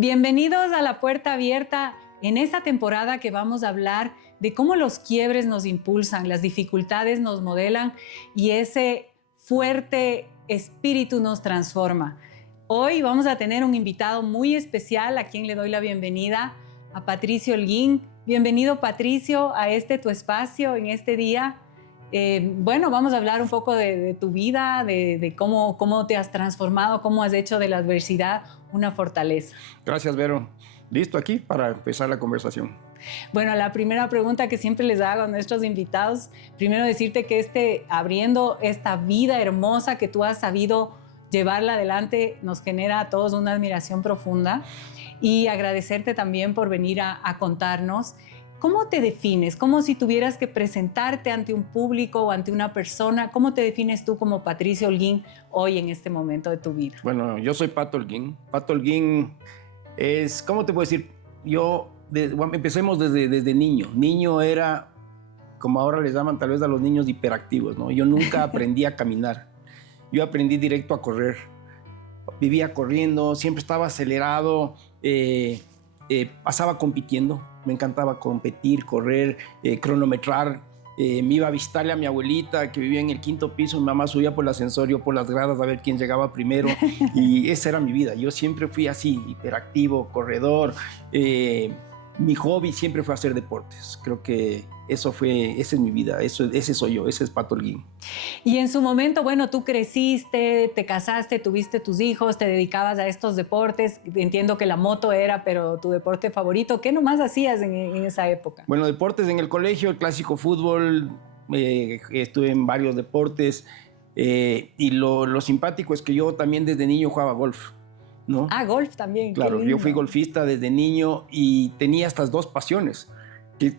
Bienvenidos a La Puerta Abierta. En esta temporada que vamos a hablar de cómo los quiebres nos impulsan, las dificultades nos modelan y ese fuerte espíritu nos transforma. Hoy vamos a tener un invitado muy especial a quien le doy la bienvenida, a Patricio Holguín. Bienvenido, Patricio, a tu espacio en este día. Bueno, vamos a hablar un poco de tu vida, de cómo te has transformado, cómo has hecho de la adversidad una fortaleza. Gracias, Vero. Listo aquí para empezar la conversación. Bueno, la primera pregunta que siempre les hago a nuestros invitados, primero decirte que abriendo esta vida hermosa que tú has sabido llevarla adelante, nos genera a todos una admiración profunda y agradecerte también por venir a contarnos. ¿Cómo te defines? Como si tuvieras que presentarte ante un público o ante una persona, ¿cómo te defines tú como Patricio Holguín hoy en este momento de tu vida? Bueno, yo soy Pato Holguín. Pato Holguín es, ¿cómo te puedo decir? Empecemos desde niño. Niño era, como ahora les llaman tal vez a los niños hiperactivos, ¿no? Yo nunca aprendí a caminar. Yo aprendí directo a correr. Vivía corriendo, siempre estaba acelerado, pasaba compitiendo. Me encantaba competir, correr, cronometrar. Me iba a visitarle a mi abuelita que vivía en el 5º piso. Mi mamá subía por el ascensor, yo por las gradas a ver quién llegaba primero. Y esa era mi vida. Yo siempre fui así, hiperactivo, corredor. Mi hobby siempre fue hacer deportes. Creo que esa es mi vida, ese soy yo, ese es Pato Holguín. Y en su momento, bueno, tú creciste, te casaste, tuviste tus hijos, te dedicabas a estos deportes. Entiendo que la moto era, pero tu deporte favorito. ¿Qué nomás hacías en esa época? Bueno, deportes en el colegio, el clásico fútbol, estuve en varios deportes. Y lo simpático es que yo también desde niño jugaba golf, ¿no? Ah, golf también. Claro, yo fui golfista desde niño y tenía estas dos pasiones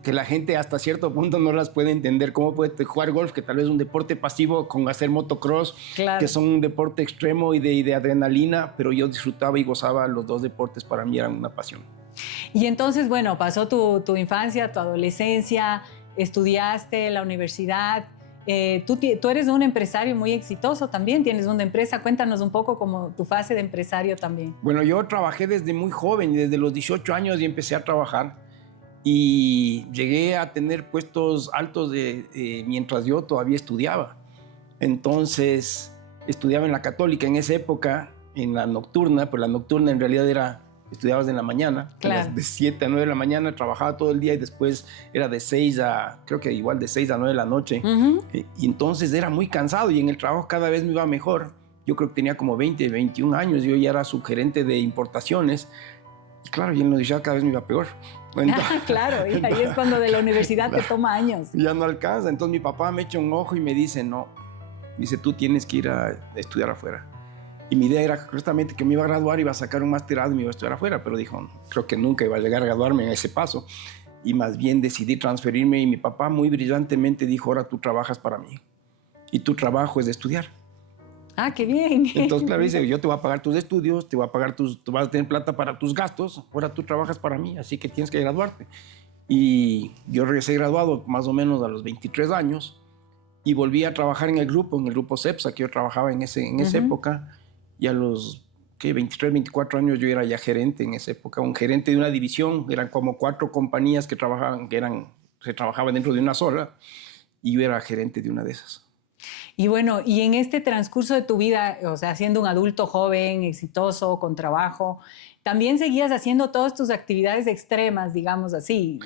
que la gente hasta cierto punto no las puede entender. ¿Cómo puede jugar golf, que tal vez es un deporte pasivo, con hacer motocross, claro, que son un deporte extremo y de adrenalina? Pero yo disfrutaba y gozaba los dos deportes, para mí eran una pasión. Y entonces, bueno, pasó tu infancia, tu adolescencia, estudiaste en la universidad. Tú eres un empresario muy exitoso también, tienes una empresa. Cuéntanos un poco como tu fase de empresario también. Bueno, yo trabajé desde muy joven, desde los 18 años y empecé a trabajar. Y llegué a tener puestos altos mientras yo todavía estudiaba. Entonces, estudiaba en la Católica en esa época, en la nocturna, pues la nocturna en realidad estudiabas en la mañana, claro, de 7 a 9 de la mañana, trabajaba todo el día y después era de 6 a 9 de la noche. Y entonces era muy cansado y en el trabajo cada vez me iba mejor. Yo creo que tenía como 20, 21 años, yo ya era subgerente de importaciones. Y claro, y en la universidad cada vez me iba peor. Entonces, claro, y ahí es cuando de la universidad te toma años. Ya no alcanza. Entonces mi papá me echa un ojo y me dice, no, dice, tú tienes que ir a estudiar afuera. Y mi idea era justamente que me iba a graduar, iba a sacar un masterado y me iba a estudiar afuera, pero dijo, creo que nunca iba a llegar a graduarme en ese paso. Y más bien decidí transferirme y mi papá muy brillantemente dijo, ahora tú trabajas para mí y tu trabajo es de estudiar. Ah, qué bien. Entonces, claro, dice, yo te voy a pagar tus estudios, te voy a pagar tú vas a tener plata para tus gastos, ahora tú trabajas para mí, así que tienes que graduarte. Y yo regresé graduado más o menos a los 23 años y volví a trabajar en el grupo CEPSA, que yo trabajaba en esa época, y a los 23, 24 años yo era ya gerente en esa época, un gerente de una división, eran como 4 compañías que se trabajaban dentro de una sola, y yo era gerente de una de esas. Y bueno, y en este transcurso de tu vida, o sea, siendo un adulto joven, exitoso, con trabajo, también seguías haciendo todas tus actividades extremas, digamos así.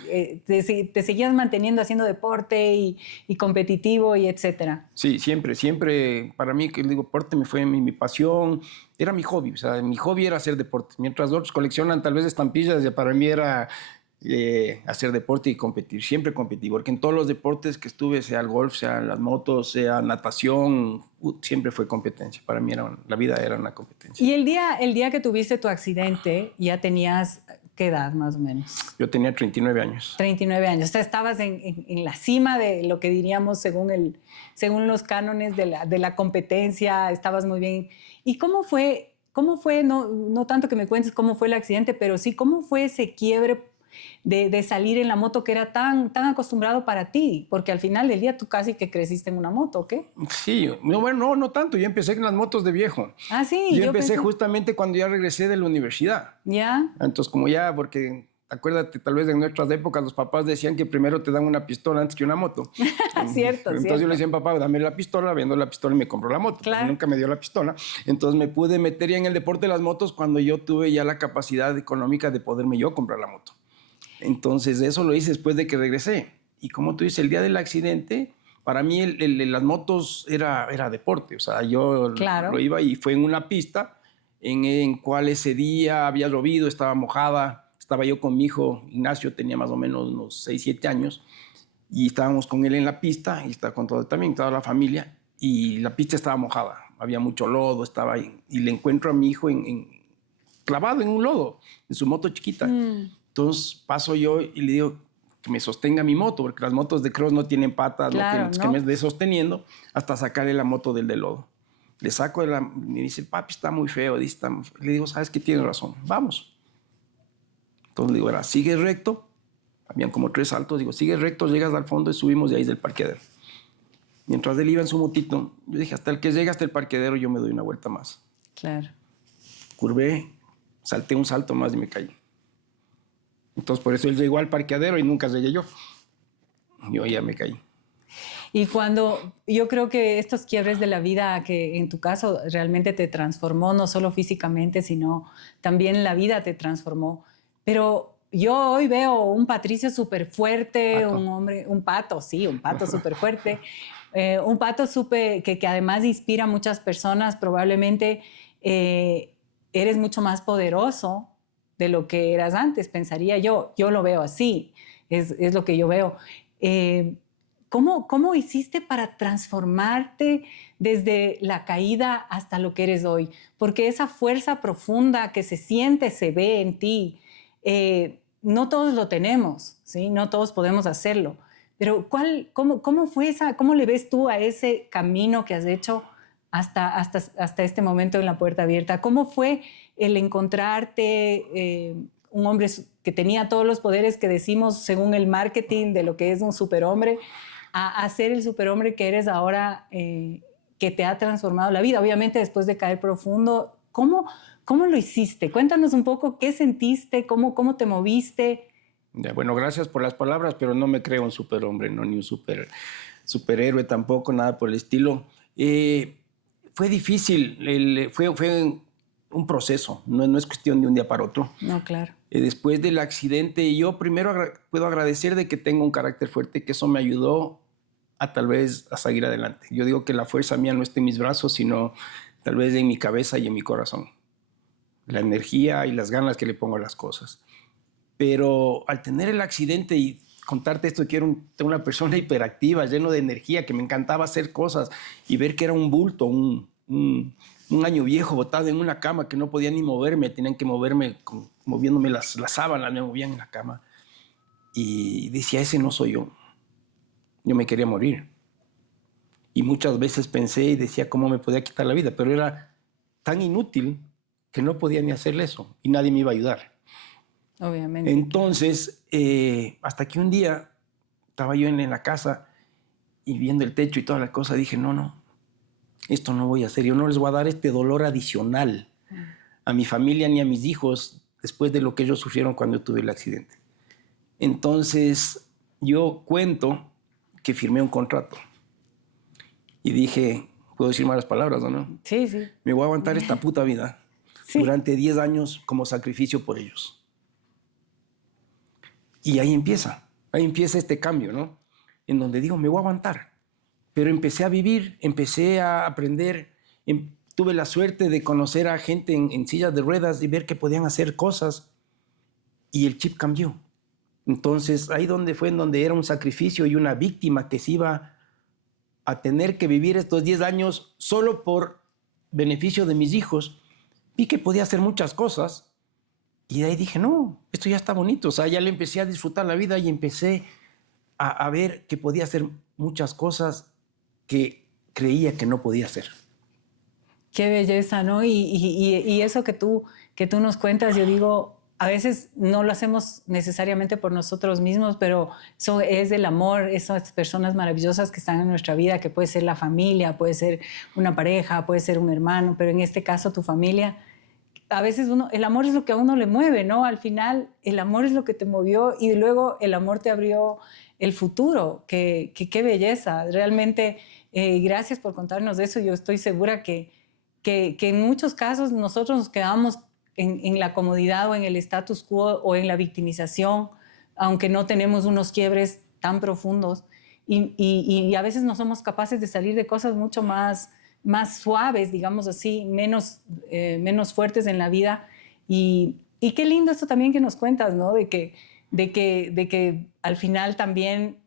Te seguías manteniendo haciendo deporte y competitivo y etcétera. Sí, siempre. Para mí, que digo, deporte fue mi pasión, era mi hobby. O sea, mi hobby era hacer deporte. Mientras otros coleccionan tal vez estampillas, para mí era hacer deporte y competir. Siempre competí, porque en todos los deportes que estuve, sea el golf, sea las motos, sea natación, siempre fue competencia. Para mí la vida era una competencia. Y el día que tuviste tu accidente, ya tenías, ¿qué edad más o menos? Yo tenía 39 años. 39 años. O sea, estabas en la cima de lo que diríamos según los cánones de la competencia, estabas muy bien. ¿Y cómo fue, no tanto que me cuentes cómo fue el accidente, pero sí cómo fue ese quiebre de salir en la moto que era tan acostumbrado para ti? Porque al final del día tú casi que creciste en una moto, ¿o qué? Sí, no, bueno, no tanto. Yo empecé con las motos de viejo. Ah, sí. Yo empecé justamente cuando ya regresé de la universidad. ¿Ya? Entonces, como ya, porque acuérdate, tal vez en nuestras épocas los papás decían que primero te dan una pistola antes que una moto. Cierto, Entonces yo le decía, papá, dame la pistola, vendo la pistola y me compro la moto. Claro. Nunca me dio la pistola. Entonces me pude meter ya en el deporte de las motos cuando yo tuve ya la capacidad económica de poderme yo comprar la moto. Entonces eso lo hice después de que regresé. Y como tú dices, el día del accidente, para mí las motos era deporte. O sea, yo Claro. lo iba y fue en una pista en cual ese día había llovido, estaba mojada. Estaba yo con mi hijo Ignacio, tenía más o menos unos 6, 7 años, y estábamos con él en la pista, y estaba con también toda la familia, y la pista estaba mojada, había mucho lodo, estaba ahí, y le encuentro a mi hijo clavado en un lodo, en su moto chiquita. Entonces paso yo y le digo que me sostenga mi moto, porque las motos de cross no tienen patas, Claro, que me esté sosteniendo hasta sacarle la moto del lodo. Le saco me dice, papi, está muy feo. Le digo, ¿sabes qué? Tienes razón, vamos. Entonces le digo, ahora, sigue recto. Habían como 3 saltos. Digo, sigue recto, llegas al fondo y subimos de ahí del parqueadero. Mientras él iba en su motito, yo dije, hasta el que llegue hasta el parqueadero, yo me doy una vuelta más. Claro. Curvé, salté un salto más y me caí. Entonces, por eso él llegó al parqueadero y nunca llegué yo. Yo ya me caí. Y cuando yo creo que estos quiebres de la vida, que en tu caso realmente te transformó, no solo físicamente, sino también la vida te transformó. Pero yo hoy veo un Patricio súper fuerte, un hombre, un pato súper fuerte, un pato que además inspira a muchas personas. Probablemente eres mucho más poderoso de lo que eras antes, pensaría yo. Yo lo veo así, es lo que yo veo. ¿Cómo hiciste para transformarte desde la caída hasta lo que eres hoy? Porque esa fuerza profunda que se siente, se ve en ti, no todos lo tenemos, ¿sí? No todos podemos hacerlo. Pero ¿cómo fue cómo le ves tú a ese camino que has hecho hasta este momento en La Puerta Abierta? ¿Cómo fue el encontrarte un hombre que tenía todos los poderes que decimos según el marketing de lo que es un superhombre, a ser el superhombre que eres ahora, que te ha transformado la vida? Obviamente después de caer profundo, ¿cómo lo hiciste? Cuéntanos un poco qué sentiste, cómo te moviste. Ya, bueno, gracias por las palabras, pero no me creo un superhombre, no, ni un superhéroe tampoco, nada por el estilo. Fue difícil, fue un proceso, no es cuestión de un día para otro. No, claro. Después del accidente, yo primero puedo agradecer de que tengo un carácter fuerte, que eso me ayudó tal vez a seguir adelante. Yo digo que la fuerza mía no está en mis brazos, sino tal vez en mi cabeza y en mi corazón. La energía y las ganas que le pongo a las cosas. Pero al tener el accidente y contarte esto, que era una persona hiperactiva, lleno de energía, que me encantaba hacer cosas y ver que era un bulto, un año viejo botado en una cama que no podía ni moverme, tenían que moverme moviéndome las sábanas, me movían en la cama. Y decía, ese no soy yo. Yo me quería morir. Y muchas veces pensé y decía cómo me podía quitar la vida, pero era tan inútil que no podía ni hacerle eso y nadie me iba a ayudar. Obviamente. Entonces, hasta que un día estaba yo en la casa y viendo el techo y toda la cosa, dije, no, esto no voy a hacer. Yo no les voy a dar este dolor adicional a mi familia ni a mis hijos después de lo que ellos sufrieron cuando tuve el accidente. Entonces, yo cuento que firmé un contrato y dije, ¿puedo decir malas palabras o no? Sí, sí. Me voy a aguantar esta puta vida durante 10 años como sacrificio por ellos. Y ahí empieza este cambio, ¿no? En donde digo, me voy a aguantar. Pero empecé a vivir, empecé a aprender, tuve la suerte de conocer a gente en sillas de ruedas y ver que podían hacer cosas y el chip cambió. Entonces, ahí fue en donde era un sacrificio y una víctima que se iba a tener que vivir estos 10 años solo por beneficio de mis hijos, vi que podía hacer muchas cosas y de ahí dije, no, esto ya está bonito. O sea, ya le empecé a disfrutar la vida y empecé a ver que podía hacer muchas cosas que creía que no podía hacer. Qué belleza, ¿no? Y eso que tú nos cuentas, yo digo, a veces no lo hacemos necesariamente por nosotros mismos, pero eso es el amor, esas personas maravillosas que están en nuestra vida, que puede ser la familia, puede ser una pareja, puede ser un hermano, pero en este caso tu familia. A veces el amor es lo que a uno le mueve, ¿no? Al final el amor es lo que te movió y luego el amor te abrió el futuro. Qué belleza. Realmente, gracias por contarnos de eso. Yo estoy segura que en muchos casos nosotros nos quedamos en la comodidad o en el status quo o en la victimización, aunque no tenemos unos quiebres tan profundos. Y a veces no somos capaces de salir de cosas mucho más suaves, digamos así, menos fuertes en la vida. Y qué lindo esto también que nos cuentas, ¿no? De que al final también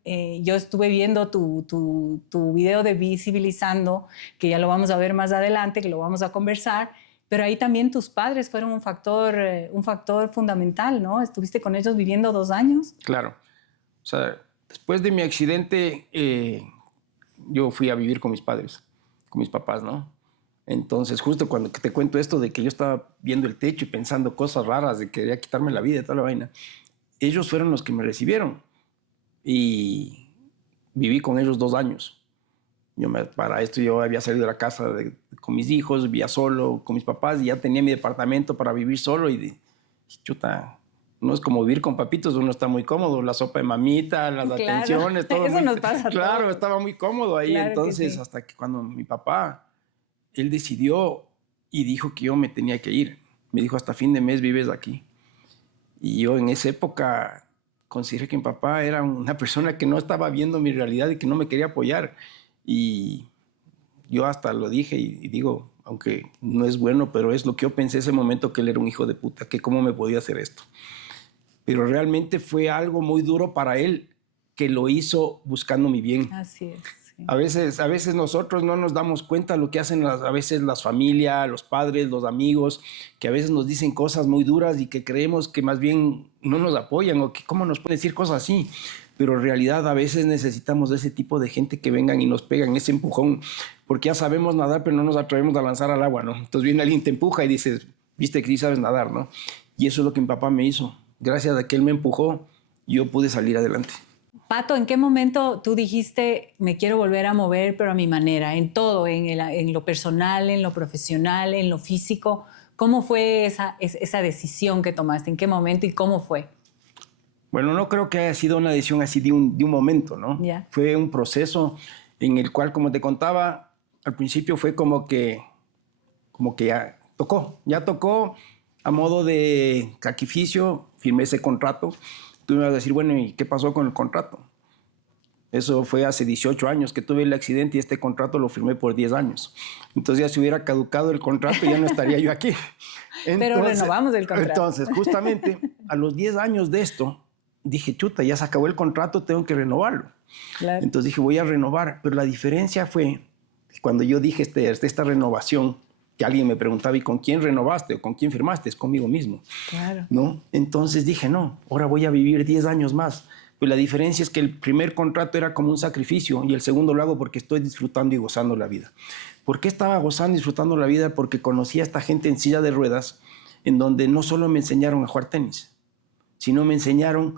yo estuve viendo tu video de Visibilizando, que ya lo vamos a ver más adelante, que lo vamos a conversar, pero ahí también tus padres fueron un factor fundamental, ¿no? Estuviste con ellos viviendo 2 años. Claro. O sea, después de mi accidente, yo fui a vivir con mis padres, con mis papás, ¿no? Entonces, justo cuando te cuento esto de que yo estaba viendo el techo y pensando cosas raras, de que quería quitarme la vida y toda la vaina, ellos fueron los que me recibieron y viví con ellos 2 años. Para esto yo había salido de la casa con mis hijos, vivía solo con mis papás y ya tenía mi departamento para vivir solo y chuta, no es como vivir con papitos, uno está muy cómodo, la sopa de mamita, las atenciones, todo. Eso nos pasa. Claro, todo. Estaba muy cómodo ahí. Claro. Entonces, Sí. Hasta que cuando mi papá, él decidió y dijo que yo me tenía que ir. Me dijo, hasta fin de mes vives aquí. Y yo en esa época consideré que mi papá era una persona que no estaba viendo mi realidad y que no me quería apoyar. Y yo hasta lo dije y digo, aunque no es bueno, pero es lo que yo pensé ese momento, que él era un hijo de puta, que cómo me podía hacer esto. Pero realmente fue algo muy duro para él, que lo hizo buscando mi bien. Así es. Sí. A veces nosotros no nos damos cuenta de lo que hacen a veces las familias, los padres, los amigos, que a veces nos dicen cosas muy duras y que creemos que más bien no nos apoyan o que cómo nos pueden decir cosas así. Pero en realidad a veces necesitamos de ese tipo de gente que vengan y nos pegan ese empujón, porque ya sabemos nadar, pero no nos atrevemos a lanzar al agua, ¿no? Entonces viene alguien, te empuja y dices, viste que sí sabes nadar, ¿no? Y eso es lo que mi papá me hizo. Gracias a que él me empujó, yo pude salir adelante. Pato, ¿en qué momento tú dijiste, me quiero volver a mover, pero a mi manera, en todo, en lo personal, en lo profesional, en lo físico? ¿Cómo fue esa decisión que tomaste? ¿En qué momento y cómo fue? Bueno, no creo que haya sido una decisión así de un momento, ¿no? Yeah. Fue un proceso en el cual, como te contaba, al principio fue como que ya tocó a modo de sacrificio, firmé ese contrato. Tú me vas a decir, bueno, ¿y qué pasó con el contrato? Eso fue hace 18 años que tuve el accidente y este contrato lo firmé por 10 años. Entonces ya si hubiera caducado el contrato ya no estaría yo aquí. Pero renovamos el contrato. Entonces, justamente a los 10 años de esto, dije, chuta, ya se acabó el contrato, tengo que renovarlo. Claro. Entonces dije, voy a renovar. Pero la diferencia fue que cuando yo dije esta renovación, que alguien me preguntaba, ¿y con quién renovaste o con quién firmaste? Es conmigo mismo. Claro. ¿No? Entonces dije, no, ahora voy a vivir 10 años más. Pues la diferencia es que el primer contrato era como un sacrificio y el segundo lo hago porque estoy disfrutando y gozando la vida. ¿Por qué estaba gozando y disfrutando la vida? Porque conocí a esta gente en silla de ruedas, en donde no solo me enseñaron a jugar tenis, sino me enseñaron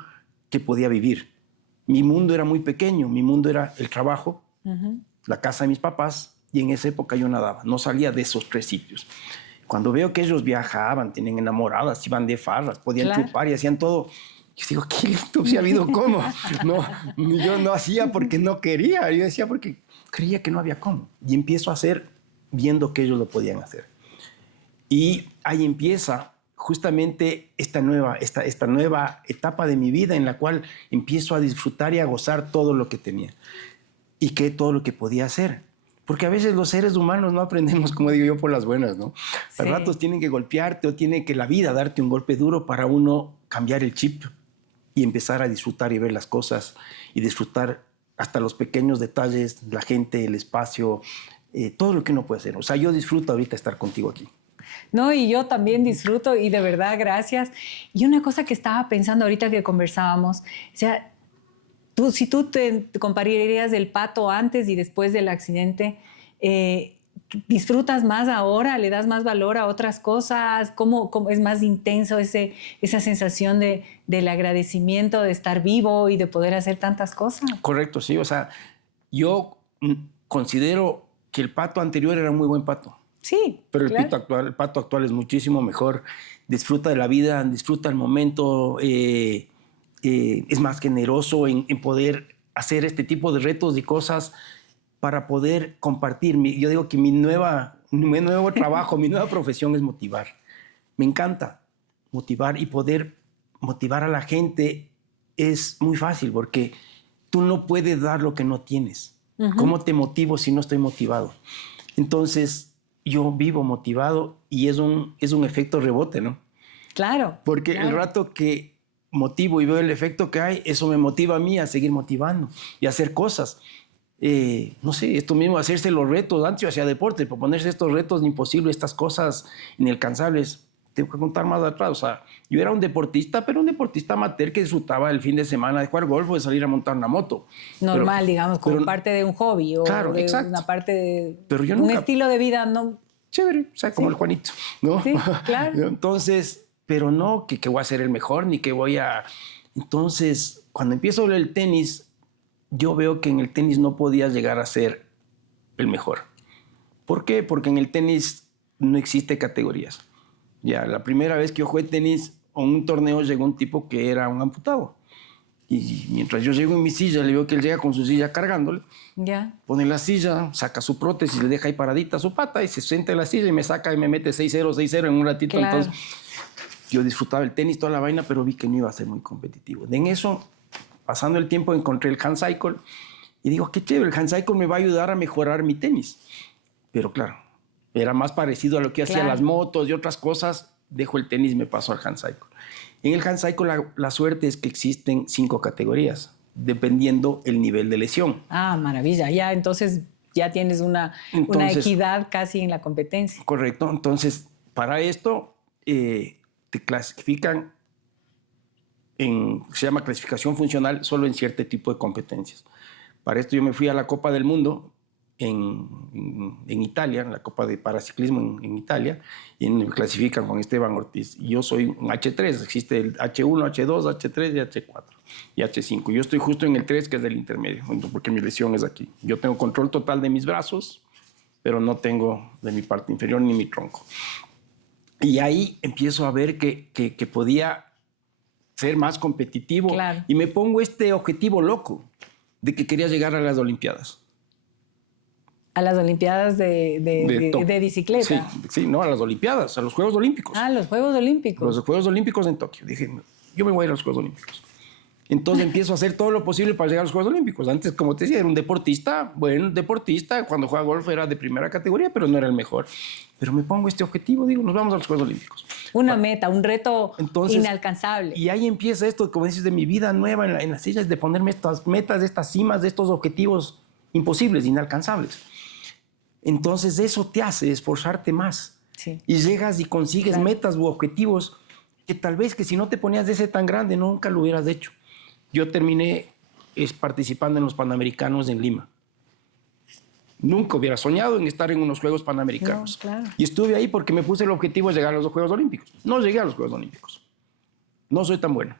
que podía vivir. Mi mundo era muy pequeño, mi mundo era el trabajo, la casa de mis papás, y en esa época yo nadaba, no salía de esos 3 sitios. Cuando veo que ellos viajaban, tenían enamoradas, iban de farras, podían chupar y hacían todo, yo digo, qué lindo, si ha habido cómo. No, yo no hacía porque no quería, yo decía porque creía que no había cómo. Y empiezo a hacer viendo que ellos lo podían hacer. Y ahí empieza justamente esta nueva etapa de mi vida en la cual empiezo a disfrutar y a gozar todo lo que tenía y todo lo que podía hacer. Porque a veces los seres humanos no aprendemos, como digo yo, por las buenas, ¿no? Sí. A ratos tienen que golpearte o tiene que la vida darte un golpe duro para uno cambiar el chip y empezar a disfrutar y ver las cosas y disfrutar hasta los pequeños detalles, la gente, el espacio, todo lo que uno puede hacer. O sea, yo disfruto ahorita estar contigo aquí. No, y yo también disfruto y de verdad, gracias. Y una cosa que estaba pensando ahorita que conversábamos, o sea, si tú te compararías del Pato antes y después del accidente, ¿Disfrutas más ahora? ¿Le das más valor a otras cosas? ¿Cómo es más intenso esa sensación del agradecimiento de estar vivo y de poder hacer tantas cosas? Correcto, sí. O sea, yo considero que el pato anterior era un muy buen pato. Sí, pero claro. el pato actual es muchísimo mejor. Disfruta de la vida, disfruta el momento, es más generoso en poder hacer este tipo de retos y cosas para poder compartir. Yo digo que mi nuevo trabajo, mi nueva profesión es motivar. Me encanta motivar y poder motivar a la gente es muy fácil porque tú no puedes dar lo que no tienes. ¿Cómo te motivo si no estoy motivado? Entonces, yo vivo motivado y es un efecto rebote, ¿no? Claro. Porque claro. el rato que motivo y veo el efecto que hay, eso me motiva a mí a seguir motivando y a hacer cosas. No sé, esto mismo, hacerse los retos, antes yo hacía deporte, proponerse estos retos imposibles, estas cosas inalcanzables. Tengo que contar más atrás, o sea, yo era un deportista, pero un deportista amateur que disfrutaba el fin de semana de jugar golf o de salir a montar una moto. Normal, digamos, como parte de un hobby o claro, de exacto. una parte de pero yo un nunca, estilo de vida, ¿no? Chévere, o sea, como el Juanito, ¿no? Sí, claro. Entonces, pero no que voy a ser el mejor, ni que voy a... Entonces, cuando empiezo a ver el tenis, yo veo que en el tenis no podía llegar a ser el mejor. ¿Por qué? Porque en el tenis no existe categorías. Ya, la primera vez que yo jugué tenis, a un torneo llegó un tipo que era un amputado. Y mientras yo llego en mi silla, le veo que él llega con su silla cargándole. Ya. Pone la silla, saca su prótesis, le deja ahí paradita su pata y se sienta en la silla y me saca y me mete 6-0, 6-0 en un ratito. Claro. Entonces, yo disfrutaba el tenis, toda la vaina, pero vi que no iba a ser muy competitivo. En eso, pasando el tiempo, encontré el hand cycle y digo, qué chévere, el hand cycle me va a ayudar a mejorar mi tenis. Pero claro, era más parecido a lo que hacía las motos y otras cosas. Dejo el tenis y me paso al hand cycle. En el hand cycle la suerte es que existen 5 categorías, dependiendo el nivel de lesión. Ah, maravilla. Ya, entonces ya tienes una equidad casi en la competencia. Correcto. Entonces, para esto te clasifican se llama clasificación funcional solo en cierto tipo de competencias. Para esto yo me fui a la Copa del Mundo en Italia, en la Copa de Paraciclismo en Italia, y me clasifican con Esteban Ortiz. Y yo soy un H3, existe el H1, H2, H3 y H4 y H5. Yo estoy justo en el 3, que es del intermedio, porque mi lesión es aquí. Yo tengo control total de mis brazos, pero no tengo de mi parte inferior ni mi tronco. Y ahí empiezo a ver que podía ser más competitivo. Claro. Y me pongo este objetivo loco de que quería llegar a las Olimpiadas. A las Olimpiadas de bicicleta. Sí, no, a las Olimpiadas, a los Juegos Olímpicos. Ah, los Juegos Olímpicos. Los Juegos Olímpicos en Tokio. Dije, yo me voy a ir a los Juegos Olímpicos. Entonces empiezo a hacer todo lo posible para llegar a los Juegos Olímpicos. Antes, como te decía, era un deportista, buen deportista. Cuando jugaba golf era de primera categoría, pero no era el mejor. Pero me pongo este objetivo, digo, nos vamos a los Juegos Olímpicos. Una meta, un reto inalcanzable. Y ahí empieza esto, como dices, de mi vida nueva en las sillas, de ponerme estas metas, estas cimas, de estos objetivos imposibles, inalcanzables. Entonces eso te hace esforzarte más. Sí. Y llegas y consigues metas u objetivos que tal vez que si no te ponías de ese tan grande nunca lo hubieras hecho. Yo terminé participando en los Panamericanos en Lima. Nunca hubiera soñado en estar en unos Juegos Panamericanos. No, claro. Y estuve ahí porque me puse el objetivo de llegar a los Juegos Olímpicos. No llegué a los Juegos Olímpicos. No soy tan bueno.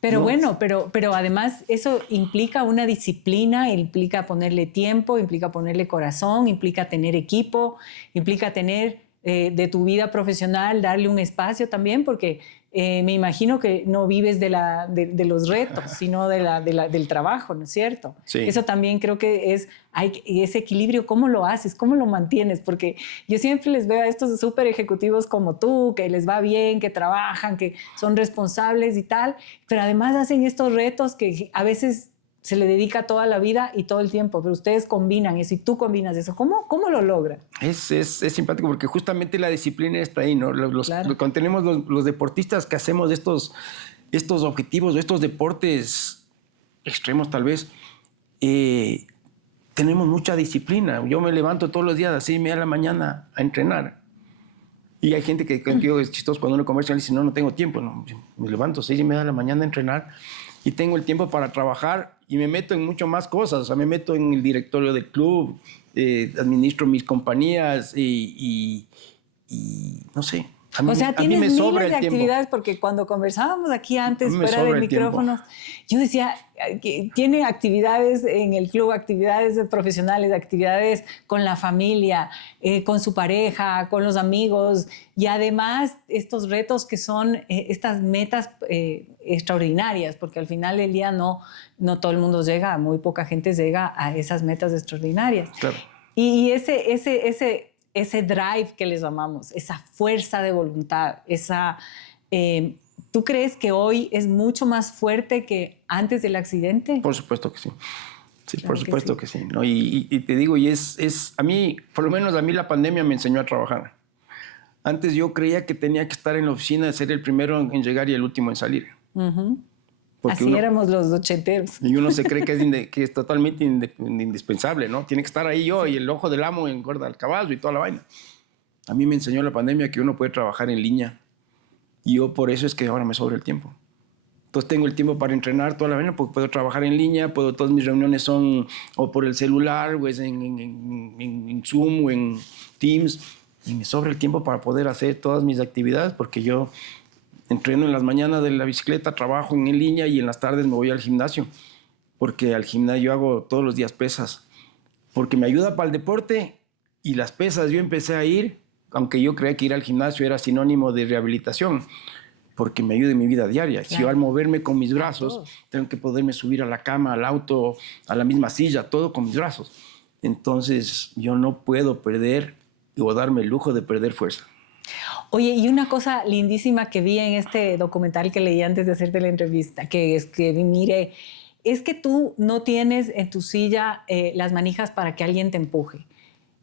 Pero no. Bueno, pero además eso implica una disciplina, implica ponerle tiempo, implica ponerle corazón, implica tener equipo, implica tener de tu vida profesional, darle un espacio también, porque me imagino que no vives de los retos, sino del trabajo, ¿no es cierto? Sí. Eso también creo que hay ese equilibrio, ¿cómo lo haces? ¿Cómo lo mantienes? Porque yo siempre les veo a estos súper ejecutivos como tú, que les va bien, que trabajan, que son responsables y tal, pero además hacen estos retos que a veces se le dedica toda la vida y todo el tiempo, pero ustedes combinan eso y tú combinas eso. ¿Cómo lo logran? Es simpático porque justamente la disciplina está ahí, ¿no? Claro. Cuando tenemos los deportistas que hacemos estos objetivos, estos deportes extremos tal vez, tenemos mucha disciplina. Yo me levanto todos los días a las 6:30 de la mañana a entrenar. Y hay gente que contigo es chistoso cuando uno comercial dice, no tengo tiempo. No, me levanto a 6:30 de la mañana a entrenar y tengo el tiempo para trabajar y me meto en mucho más cosas. O sea, me meto en el directorio del club, administro mis compañías y no sé. O sea, tienes miles de actividades, porque cuando conversábamos aquí antes, fuera de micrófonos, yo decía que tiene actividades en el club, actividades profesionales, actividades con la familia, con su pareja, con los amigos, y además estos retos que son estas metas extraordinarias, porque al final del día no todo el mundo llega, muy poca gente llega a esas metas extraordinarias. Claro. Y ese drive que les llamamos, esa fuerza de voluntad, ¿tú crees que hoy es mucho más fuerte que antes del accidente? Por supuesto que sí. Sí, claro, por supuesto que sí, ¿no? Y te digo, a mí, por lo menos a mí la pandemia me enseñó a trabajar. Antes yo creía que tenía que estar en la oficina, ser el primero en llegar y el último en salir. Así éramos los ochenteros. Y uno se cree que es totalmente indispensable, ¿no? Tiene que estar ahí yo, y el ojo del amo engorda al caballo y toda la vaina. A mí me enseñó la pandemia que uno puede trabajar en línea. Y yo por eso es que ahora me sobra el tiempo. Entonces tengo el tiempo para entrenar toda la vaina, porque puedo trabajar en línea, todas mis reuniones son o por el celular, o es en Zoom o en Teams. Y me sobra el tiempo para poder hacer todas mis actividades, porque yo entreno en las mañanas de la bicicleta, trabajo en línea y en las tardes me voy al gimnasio, porque al gimnasio yo hago todos los días pesas, porque me ayuda para el deporte. Y las pesas yo empecé a ir, aunque yo creía que ir al gimnasio era sinónimo de rehabilitación, porque me ayuda en mi vida diaria. Claro. Si yo al moverme con mis brazos, tengo que poderme subir a la cama, al auto, a la misma silla, todo con mis brazos. Entonces yo no puedo perder o darme el lujo de perder fuerza. Oye, y una cosa lindísima que vi en este documental que leí antes de hacerte la entrevista, que es que mire, es que tú no tienes en tu silla las manijas para que alguien te empuje.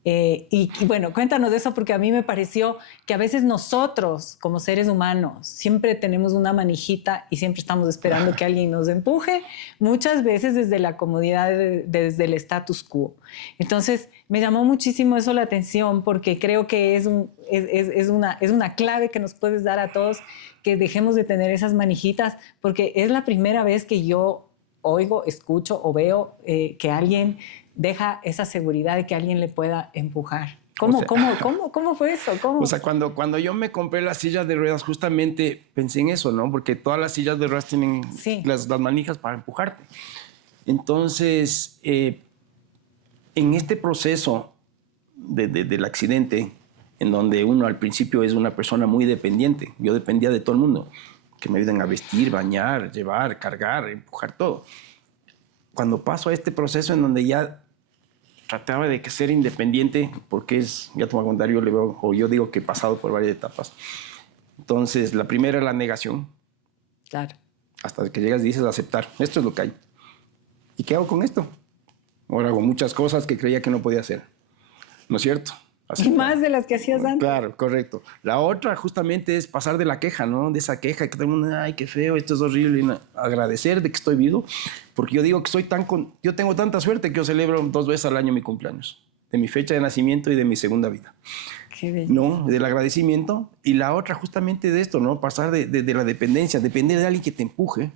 Y bueno, cuéntanos de eso, porque a mí me pareció que a veces nosotros, como seres humanos, siempre tenemos una manijita y siempre estamos esperando que alguien nos empuje, muchas veces desde la comodidad, desde el status quo. Entonces, me llamó muchísimo eso la atención, porque creo que es una clave que nos puedes dar a todos, que dejemos de tener esas manijitas, porque es la primera vez que yo oigo, escucho o veo que alguien deja esa seguridad de que alguien le pueda empujar. ¿Cómo fue eso? ¿Cómo? O sea, cuando yo me compré la silla de ruedas, justamente pensé en eso, ¿no? Porque todas las sillas de ruedas tienen las manijas para empujarte. Entonces, en este proceso del accidente, en donde uno al principio es una persona muy dependiente, yo dependía de todo el mundo, que me ayuden a vestir, bañar, llevar, cargar, empujar todo. Cuando paso a este proceso en donde ya trataba de ser independiente, porque ya te voy a contar, yo digo que he pasado por varias etapas. Entonces, la primera es la negación. Claro. Hasta que llegas y dices aceptar, esto es lo que hay. ¿Y qué hago con esto? Ahora hago muchas cosas que creía que no podía hacer. ¿No es cierto? Y más de las que hacías antes. Claro, correcto. La otra justamente es pasar de la queja, ¿no? De esa queja que todo el mundo, ay, qué feo, esto es horrible. Y agradecer de que estoy vivo, porque yo digo que yo tengo tanta suerte que yo celebro 2 veces al año mi cumpleaños, de mi fecha de nacimiento y de mi segunda vida. Qué bello. ¿No? Del agradecimiento. Y la otra justamente de esto, ¿no? Pasar de la dependencia, depender de alguien que te empuje,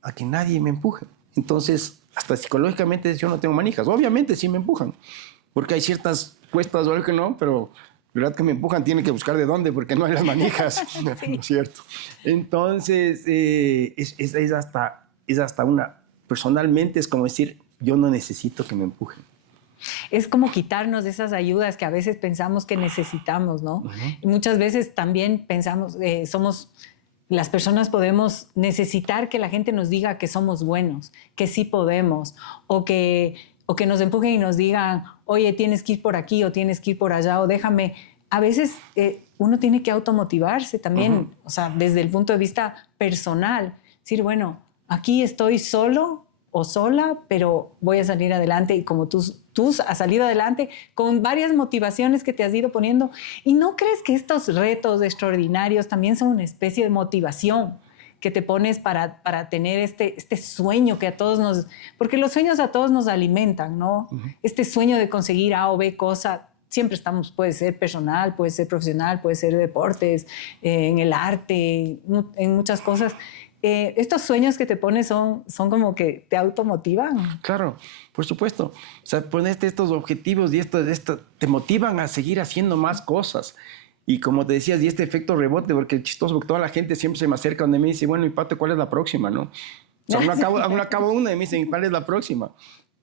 a que nadie me empuje. Entonces, hasta psicológicamente yo no tengo manijas. Obviamente sí me empujan, porque hay ciertas cuestas o algo que no, pero verdad que me empujan, tienen que buscar de dónde, porque no hay las manijas. Sí. ¿No es cierto? Entonces, es hasta personalmente es como decir, yo no necesito que me empujen. Es como quitarnos de esas ayudas que a veces pensamos que necesitamos, ¿no? Y muchas veces también pensamos, las personas podemos necesitar que la gente nos diga que somos buenos, que sí podemos, o que nos empujen y nos digan, oye, tienes que ir por aquí o tienes que ir por allá o déjame. A veces uno tiene que automotivarse también, o sea, desde el punto de vista personal. Decir, bueno, aquí estoy solo o sola, pero voy a salir adelante. Y como tú has salido adelante con varias motivaciones que te has ido poniendo. ¿Y no crees que estos retos extraordinarios también son una especie de motivación que te pones para tener este sueño que a todos nos... Porque los sueños a todos nos alimentan, ¿no? Este sueño de conseguir A o B cosa, siempre estamos, puede ser personal, puede ser profesional, puede ser deportes, en el arte, en muchas cosas. estos sueños que te pones son como que te automotivan. Claro, por supuesto. O sea, ponerte estos objetivos y esto te motivan a seguir haciendo más cosas. Y como te decías, y este efecto rebote, porque es chistoso, porque toda la gente siempre se me acerca donde me dice, bueno, y Pato, ¿cuál es la próxima, no? O sea, aún acabo una y me dicen, ¿cuál es la próxima?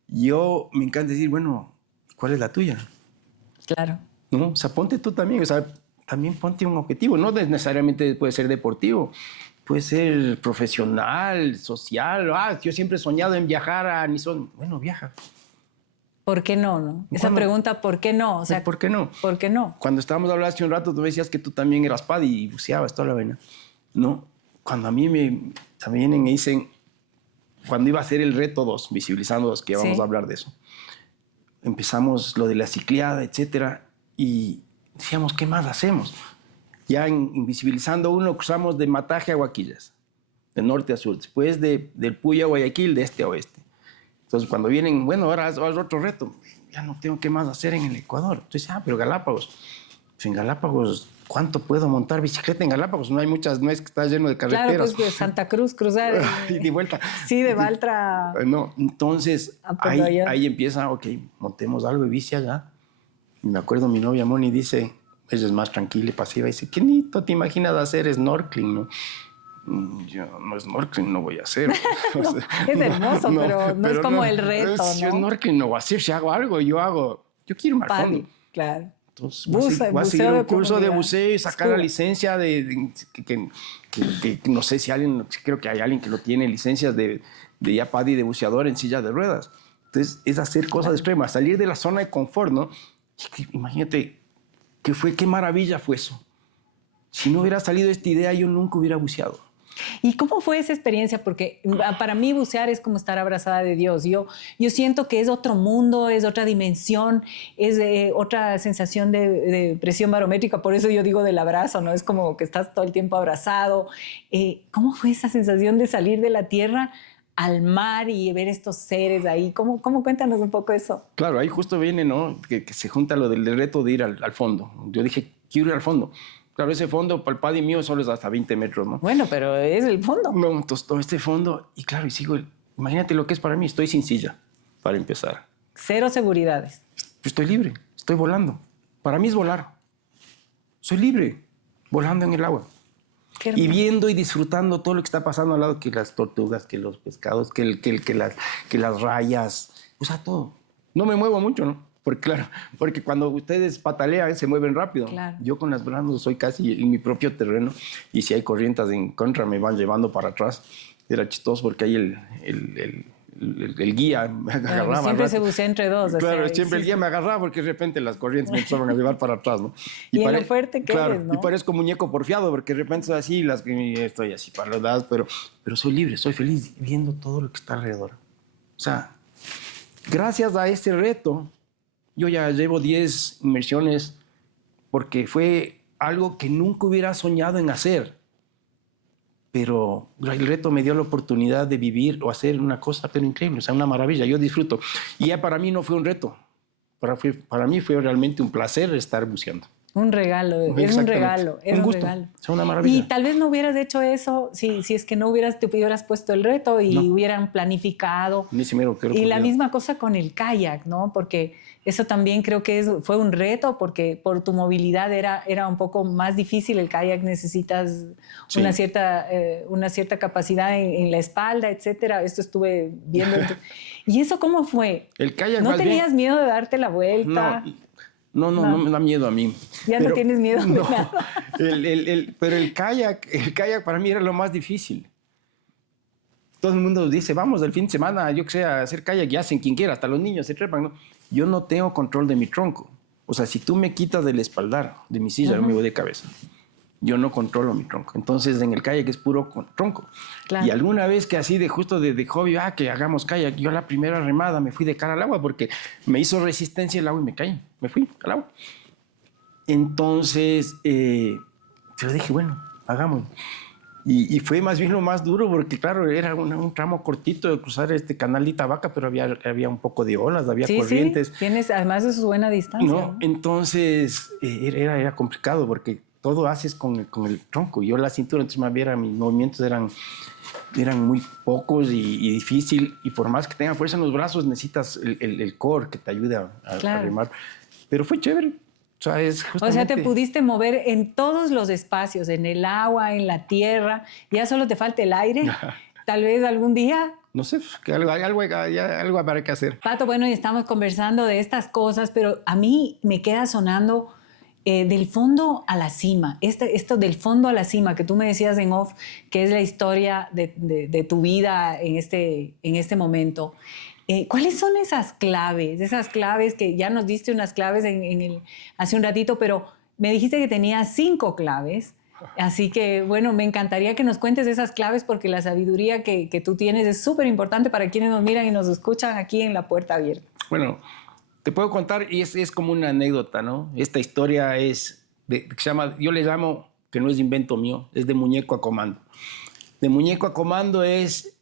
Yo me encanta decir, bueno, ¿cuál es la tuya? Claro. ¿No? O sea, ponte tú también, o sea, también ponte un objetivo, no necesariamente puede ser deportivo, puede ser profesional, social. Yo siempre he soñado en viajar a Nison. Bueno, viaja. ¿Por qué no, no? Esa pregunta, ¿por qué no? O sea, ¿por qué no? ¿Por qué no? Cuando estábamos hablando hace un rato, tú decías que tú también eras PADI y buceabas toda la vaina. No, cuando a mí también me dicen, cuando iba a hacer el reto 2, visibilizando 2, que vamos a hablar de eso, empezamos lo de la cicleada, etcétera, y decíamos, ¿qué más hacemos? Ya en Visibilizando 1 cruzamos de Mataje a Huaquillas, de norte a sur, después del Puyo a Guayaquil, de este a oeste. Entonces, cuando vienen, bueno, ahora haz otro reto, ya no tengo qué más hacer en el Ecuador. Entonces, pero Galápagos. Pues en Galápagos, ¿cuánto puedo montar bicicleta en Galápagos? No hay muchas, no es que está lleno de carreteras. Claro, pues de Santa Cruz, cruzar. Y de vuelta. Sí, de Baltra. No, entonces ahí empieza, ok, montemos algo de bici allá. Y me acuerdo, mi novia Moni dice, ella es más tranquila y pasiva, dice, ¿qué nito te imaginas hacer snorkeling, no? Yo no, snorkeling no voy a hacer. No, o sea, es hermoso, pero no es como el reto, ¿no? Yo snorkeling no voy a hacer, si hago algo, yo quiero ir al fondo. Claro. Entonces, voy a seguir un curso de buceo y sacar la licencia que no sé si alguien, creo que hay alguien que lo tiene, licencias de ya PADI de buceador en silla de ruedas. Entonces, es hacer cosas extremas, salir de la zona de confort, ¿no? Imagínate, qué maravilla fue eso. Si no hubiera salido esta idea, yo nunca hubiera buceado. ¿Y cómo fue esa experiencia? Porque para mí bucear es como estar abrazada de Dios. Yo siento que es otro mundo, es otra dimensión, es otra sensación de presión barométrica. Por eso yo digo del abrazo, ¿no? Es como que estás todo el tiempo abrazado. ¿Cómo fue esa sensación de salir de la tierra al mar y ver estos seres ahí? ¿Cómo cuéntanos un poco eso? Claro, ahí justo viene, ¿no? Que se junta lo del reto de ir al fondo. Yo dije, quiero ir al fondo. Claro, ese fondo para el PADI mío solo es hasta 20 metros, ¿no? Bueno, pero es el fondo. No, entonces todo este fondo, y claro, y sigo, imagínate lo que es para mí, estoy sin silla, para empezar. Cero seguridades. Pues estoy libre, estoy volando. Para mí es volar. Soy libre, volando en el agua. Y viendo y disfrutando todo lo que está pasando al lado, que las tortugas, que los pescados, que las rayas, o sea, todo. No me muevo mucho, ¿no? Porque cuando ustedes patalean se mueven rápido. Claro. Yo con las manos soy casi en mi propio terreno y si hay corrientes en contra me van llevando para atrás. Era chistoso porque ahí el guía me agarraba. Siempre se bucea entre dos. Claro, siempre el guía me agarraba porque de repente las corrientes me empezaban a llevar para atrás, ¿no? Y en lo fuerte que eres, ¿no? Y parezco muñeco porfiado porque de repente soy así, estoy así para los lados, pero soy libre, soy feliz viendo todo lo que está alrededor. O sea, gracias a este reto, yo ya llevo 10 inmersiones porque fue algo que nunca hubiera soñado en hacer. Pero el reto me dio la oportunidad de vivir o hacer una cosa pero increíble, o sea, una maravilla. Yo disfruto. Y ya para mí no fue un reto. Para mí fue realmente un placer estar buceando. Un regalo, es un regalo. Es un gusto. Regalo. Es una maravilla. Y tal vez no hubieras hecho eso si es que no te hubieras puesto el reto y hubieran planificado. Y la misma cosa con el kayak, ¿no? Porque eso también creo que fue un reto porque por tu movilidad era un poco más difícil. El kayak necesitas una cierta capacidad en la espalda, etcétera. Esto estuve viendo. ¿Y eso cómo fue? El kayak ¿No tenías miedo de darte la vuelta? No me da miedo a mí. No tienes miedo de nada. Pero el kayak para mí era lo más difícil. Todo el mundo dice, vamos el fin de semana, yo que sé, a hacer kayak y hacen quien quiera, hasta los niños se trepan, ¿no? Yo no tengo control de mi tronco. O sea, si tú me quitas del espaldar de mi silla, yo me voy de cabeza. Yo no controlo mi tronco. Entonces, en el kayak es puro tronco. Claro. Y alguna vez que así de hobby, que hagamos kayak, yo la primera remada me fui de cara al agua porque me hizo resistencia el agua y me caí. Me fui al agua. Entonces, yo dije, bueno, hagámoslo. Y fue más bien lo más duro porque, claro, era un tramo cortito de cruzar este canal de Itavaca, pero había un poco de olas, había corrientes. Sí, además de su buena distancia. No, entonces era complicado porque todo haces con el tronco. Yo la cintura, entonces más bien mis movimientos eran muy pocos y difícil. Y por más que tenga fuerza en los brazos, necesitas el core que te ayude a remar. Pero fue chévere. O sea, o sea, te pudiste mover en todos los espacios, en el agua, en la tierra. Ya solo te falta el aire. Tal vez algún día. No sé, que algo habrá que hacer. Pato, bueno, y estamos conversando de estas cosas, pero a mí me queda sonando del fondo a la cima. Esto del fondo a la cima que tú me decías en off, que es la historia de tu vida en este momento. ¿Cuáles son esas claves? Esas claves que ya nos diste unas claves hace un ratito, pero me dijiste que tenías 5 claves. Así que, bueno, me encantaría que nos cuentes esas claves porque la sabiduría que tú tienes es súper importante para quienes nos miran y nos escuchan aquí en La Puerta Abierta. Bueno, te puedo contar y es como una anécdota, ¿no? Esta historia yo le llamo, que no es invento mío, es de muñeco a comando. De muñeco a comando es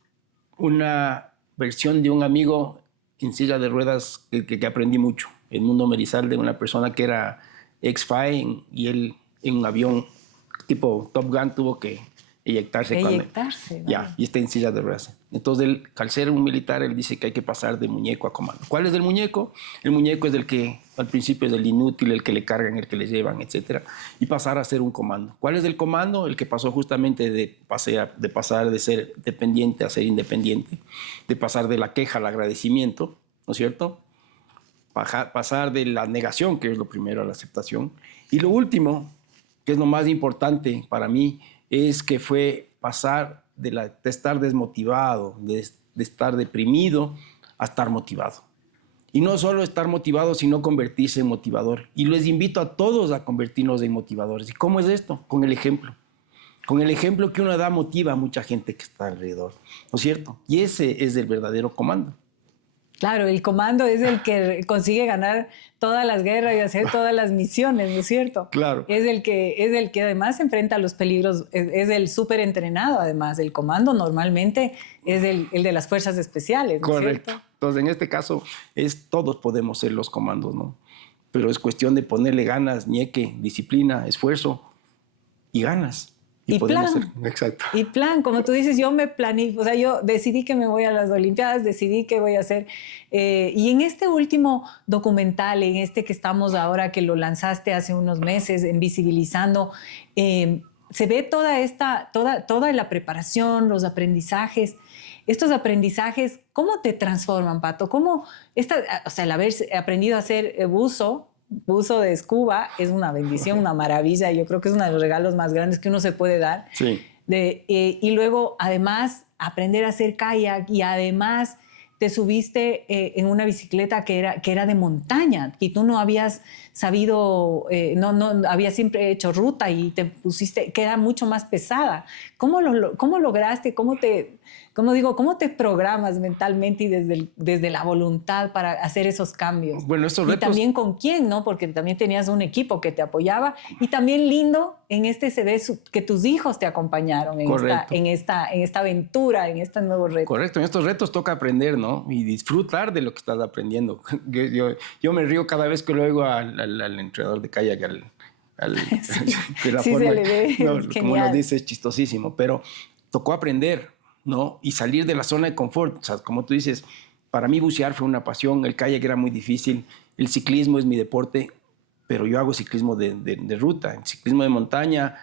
una versión de un amigo en silla de ruedas que aprendí mucho. Edmundo Merizalde, una persona que era ex-FAE y él en un avión tipo Top Gun tuvo que eyectarse. Ya, y está en silla de ruedas. Entonces, él, al ser un militar, él dice que hay que pasar de muñeco a comando. ¿Cuál es el muñeco? El muñeco es el que al principio es el inútil, el que le cargan, el que le llevan, etc. Y pasar a ser un comando. ¿Cuál es el comando? El que pasó justamente de pasar de ser dependiente a ser independiente, de pasar de la queja al agradecimiento, ¿no es cierto? Pasar de la negación, que es lo primero, a la aceptación. Y lo último, que es lo más importante para mí, es que fue pasar de estar desmotivado, de estar deprimido, a estar motivado. Y no solo estar motivado, sino convertirse en motivador. Y les invito a todos a convertirnos en motivadores. ¿Y cómo es esto? Con el ejemplo. Con el ejemplo que uno da motiva a mucha gente que está alrededor, ¿no es cierto? Y ese es el verdadero comando. Claro, el comando es el que consigue ganar todas las guerras y hacer todas las misiones, ¿no es cierto? Claro. Es el que además enfrenta los peligros, es el súper entrenado además. El comando normalmente es el de las fuerzas especiales, ¿no es cierto? Correcto. Entonces, en este caso, todos podemos ser los comandos, ¿no? Pero es cuestión de ponerle ganas, ñeque, disciplina, esfuerzo y ganas. Y plan. Exacto. Y plan, como tú dices, yo me planifico, o sea, yo decidí que me voy a las Olimpiadas, decidí que voy a hacer. Y en este último documental, en este que estamos ahora, que lo lanzaste hace unos meses, en Visibilizando, se ve toda la preparación, los aprendizajes. Estos aprendizajes, ¿cómo te transforman, Pato? ¿Cómo o sea, el haber aprendido a hacer buzo de scuba es una bendición, una maravilla. Yo creo que es uno de los regalos más grandes que uno se puede dar. Sí. Y luego, además, aprender a hacer kayak y además te subiste en una bicicleta que era de montaña y tú no habías sabido, no habías siempre hecho ruta y te pusiste, que era mucho más pesada. ¿Cómo lograste, cómo te programas mentalmente y desde la voluntad para hacer esos cambios? Bueno, estos retos... Y también con quién, ¿no? Porque también tenías un equipo que te apoyaba y también lindo en se ve que tus hijos te acompañaron en esta aventura, en este nuevo reto. Correcto, en estos retos toca aprender, ¿no? Y disfrutar de lo que estás aprendiendo. Yo me río cada vez que lo oigo al entrenador de kayak, Sí, sí se le ve, no, como nos dice, es chistosísimo, pero tocó aprender, ¿no? Y salir de la zona de confort. O sea, como tú dices, para mí bucear fue una pasión, el kayak era muy difícil, el ciclismo es mi deporte, pero yo hago ciclismo de ruta, el ciclismo de montaña,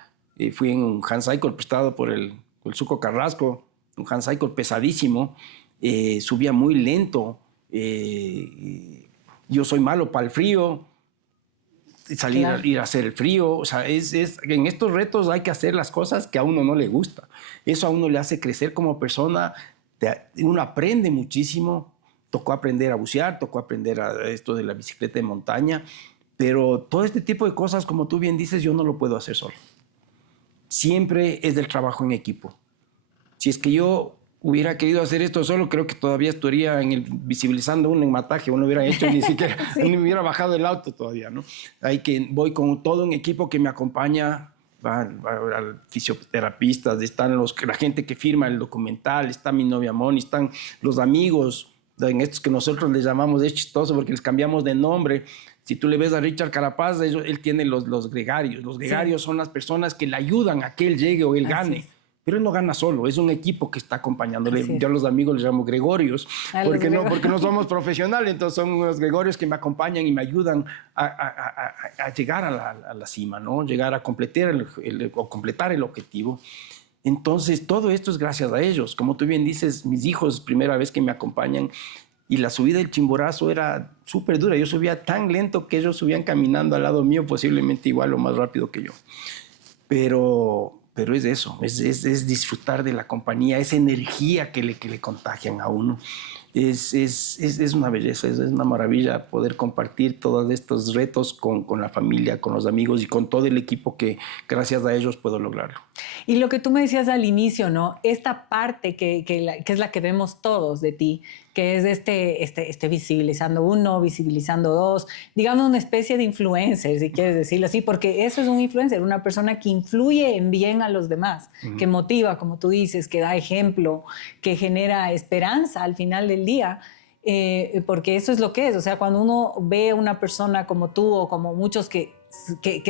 fui en un handcycle prestado por el Suco Carrasco, un handcycle pesadísimo, subía muy lento, yo soy malo para el frío, ir a hacer el frío, o sea, en estos retos hay que hacer las cosas que a uno no le gusta. Eso a uno le hace crecer como persona, uno aprende muchísimo. Tocó aprender a bucear, tocó aprender a esto de la bicicleta de montaña, pero todo este tipo de cosas, como tú bien dices, yo no lo puedo hacer solo. Siempre es del trabajo en equipo. Si es que yo hubiera querido hacer esto solo, creo que todavía estaría visibilizando uno en Mataje, uno hubiera hecho ni siquiera, sí. Ni me hubiera bajado del auto todavía, ¿no? Voy con todo un equipo que me acompaña, al fisioterapistas, están la gente que firma el documental, está mi novia Moni, están los amigos, en estos que nosotros les llamamos, es chistoso porque les cambiamos de nombre. Si tú le ves a Richard Carapaz, él tiene los gregarios. Los gregarios son las personas que le ayudan a que él llegue o él gane. Pero él no gana solo, es un equipo que está acompañándole. Yo a los amigos les llamo gregorios, porque no somos profesionales, entonces son unos gregorios que me acompañan y me ayudan a llegar a la cima, ¿no? Llegar a completar el objetivo. Entonces, todo esto es gracias a ellos. Como tú bien dices, mis hijos, primera vez que me acompañan, y la subida del Chimborazo era súper dura. Yo subía tan lento que ellos subían caminando al lado mío, posiblemente igual o más rápido que yo. Pero es eso, es disfrutar de la compañía, esa energía que le contagian a uno. Es una belleza, es una maravilla poder compartir todos estos retos con la familia, con los amigos y con todo el equipo que gracias a ellos puedo lograrlo. Y lo que tú me decías al inicio, ¿no? Esta parte que es la que vemos todos de ti, que es este visibilizando uno, visibilizando dos, digamos una especie de influencer, si quieres decirlo así, porque eso es un influencer, una persona que influye en bien a los demás, que motiva, como tú dices, que da ejemplo, que genera esperanza al final del día. Porque eso es lo que es. O sea, cuando uno ve a una persona como tú o como muchos que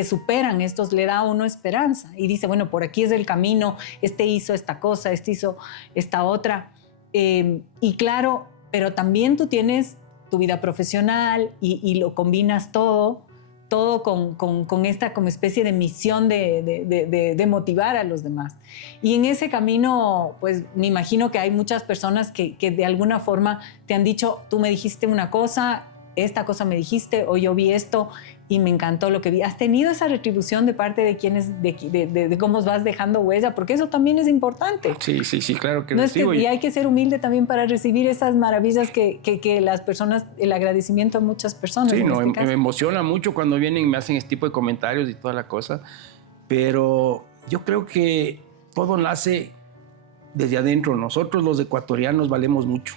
superan estos, le da a uno esperanza y dice, bueno, por aquí es el camino, este hizo esta cosa, este hizo esta otra. Y claro, pero también tú tienes tu vida profesional y lo combinas todo con esta como especie de misión de motivar a los demás. Y en ese camino, pues me imagino que hay muchas personas que de alguna forma te han dicho, tú me dijiste una cosa, esta cosa me dijiste, o yo vi esto y me encantó lo que vi. ¿Has tenido esa retribución de parte de quienes, de cómo vas dejando huella? Porque eso también es importante. Sí, claro que no recibo. Y hay que ser humilde también para recibir esas maravillas que las personas, el agradecimiento a muchas personas. Sí, me emociona mucho cuando vienen y me hacen este tipo de comentarios y toda la cosa, pero yo creo que todo nace desde adentro. Nosotros los ecuatorianos valemos mucho.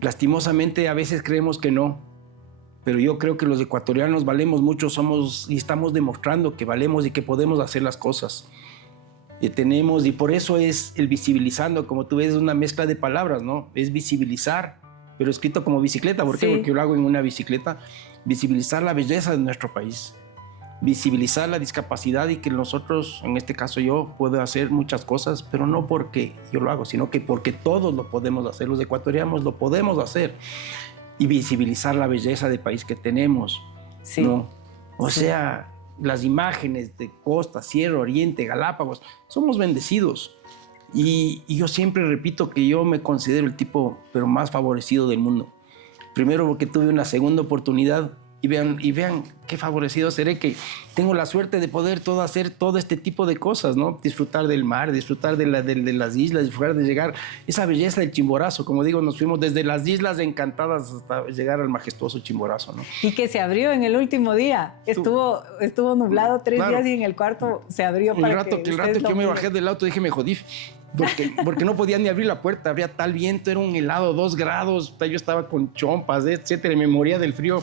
Lastimosamente a veces creemos que no, pero yo creo que los ecuatorianos valemos mucho, somos y estamos demostrando que valemos y que podemos hacer las cosas. Y por eso es el visibilizando, como tú ves, es una mezcla de palabras, ¿no? Es visibilizar, pero escrito como bicicleta. ¿Por qué? Porque yo lo hago en una bicicleta. Visibilizar la belleza de nuestro país, visibilizar la discapacidad y que nosotros, en este caso yo, puedo hacer muchas cosas, pero no porque yo lo hago, sino que porque todos lo podemos hacer, los ecuatorianos lo podemos hacer. Y visibilizar la belleza del país que tenemos, ¿no? O sea, las imágenes de costa, sierra, oriente, Galápagos, somos bendecidos. Y yo siempre repito que yo me considero el tipo pero más favorecido del mundo. Primero porque tuve una segunda oportunidad y vean qué favorecido seré, que tengo la suerte de poder hacer todo este tipo de cosas, ¿no? Disfrutar del mar, disfrutar de las islas, disfrutar de llegar, esa belleza del Chimborazo. Como digo, nos fuimos desde las Islas Encantadas hasta llegar al majestuoso Chimborazo, ¿no? Y que se abrió en el último día. Estuvo nublado 3 días y en el cuarto se abrió el rato que yo me bajé del auto dije, me jodí. Porque no podía ni abrir la puerta, había tal viento, era un helado, 2 grados, yo estaba con chompas, etcétera, y me moría del frío.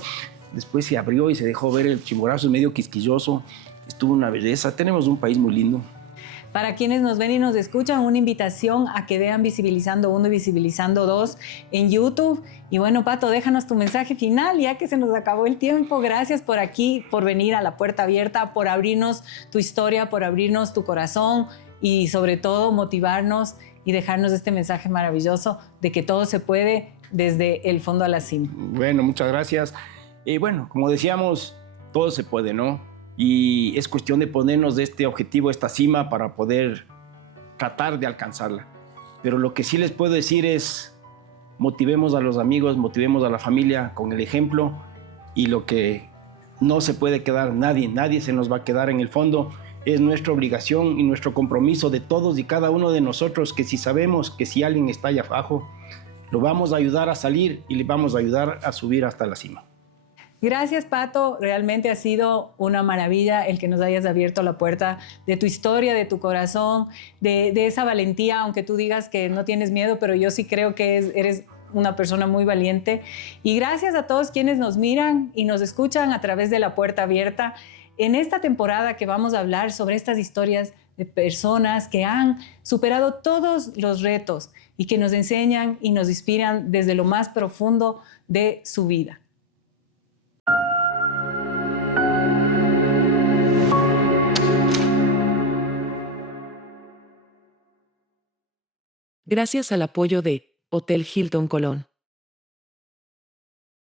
Después se abrió y se dejó ver el Chimborazo, medio quisquilloso. Estuvo una belleza. Tenemos un país muy lindo. Para quienes nos ven y nos escuchan, una invitación a que vean Visibilizando 1 y Visibilizando 2 en YouTube. Y bueno, Pato, déjanos tu mensaje final, ya que se nos acabó el tiempo. Gracias por aquí, por venir a La Puerta Abierta, por abrirnos tu historia, por abrirnos tu corazón y sobre todo motivarnos y dejarnos este mensaje maravilloso de que todo se puede desde el fondo a la cima. Bueno, muchas gracias. Bueno, como decíamos, todo se puede, ¿no? Y es cuestión de ponernos de este objetivo, esta cima, para poder tratar de alcanzarla. Pero lo que sí les puedo decir es, motivemos a los amigos, motivemos a la familia con el ejemplo, y lo que no se puede quedar nadie se nos va a quedar en el fondo. Es nuestra obligación y nuestro compromiso de todos y cada uno de nosotros, que si sabemos que si alguien está allá abajo, lo vamos a ayudar a salir y le vamos a ayudar a subir hasta la cima. Gracias, Pato. Realmente ha sido una maravilla el que nos hayas abierto la puerta de tu historia, de tu corazón, de esa valentía, aunque tú digas que no tienes miedo, pero yo sí creo que eres una persona muy valiente. Y gracias a todos quienes nos miran y nos escuchan a través de La Puerta Abierta en esta temporada que vamos a hablar sobre estas historias de personas que han superado todos los retos y que nos enseñan y nos inspiran desde lo más profundo de su vida. Gracias al apoyo de Hotel Hilton Colón.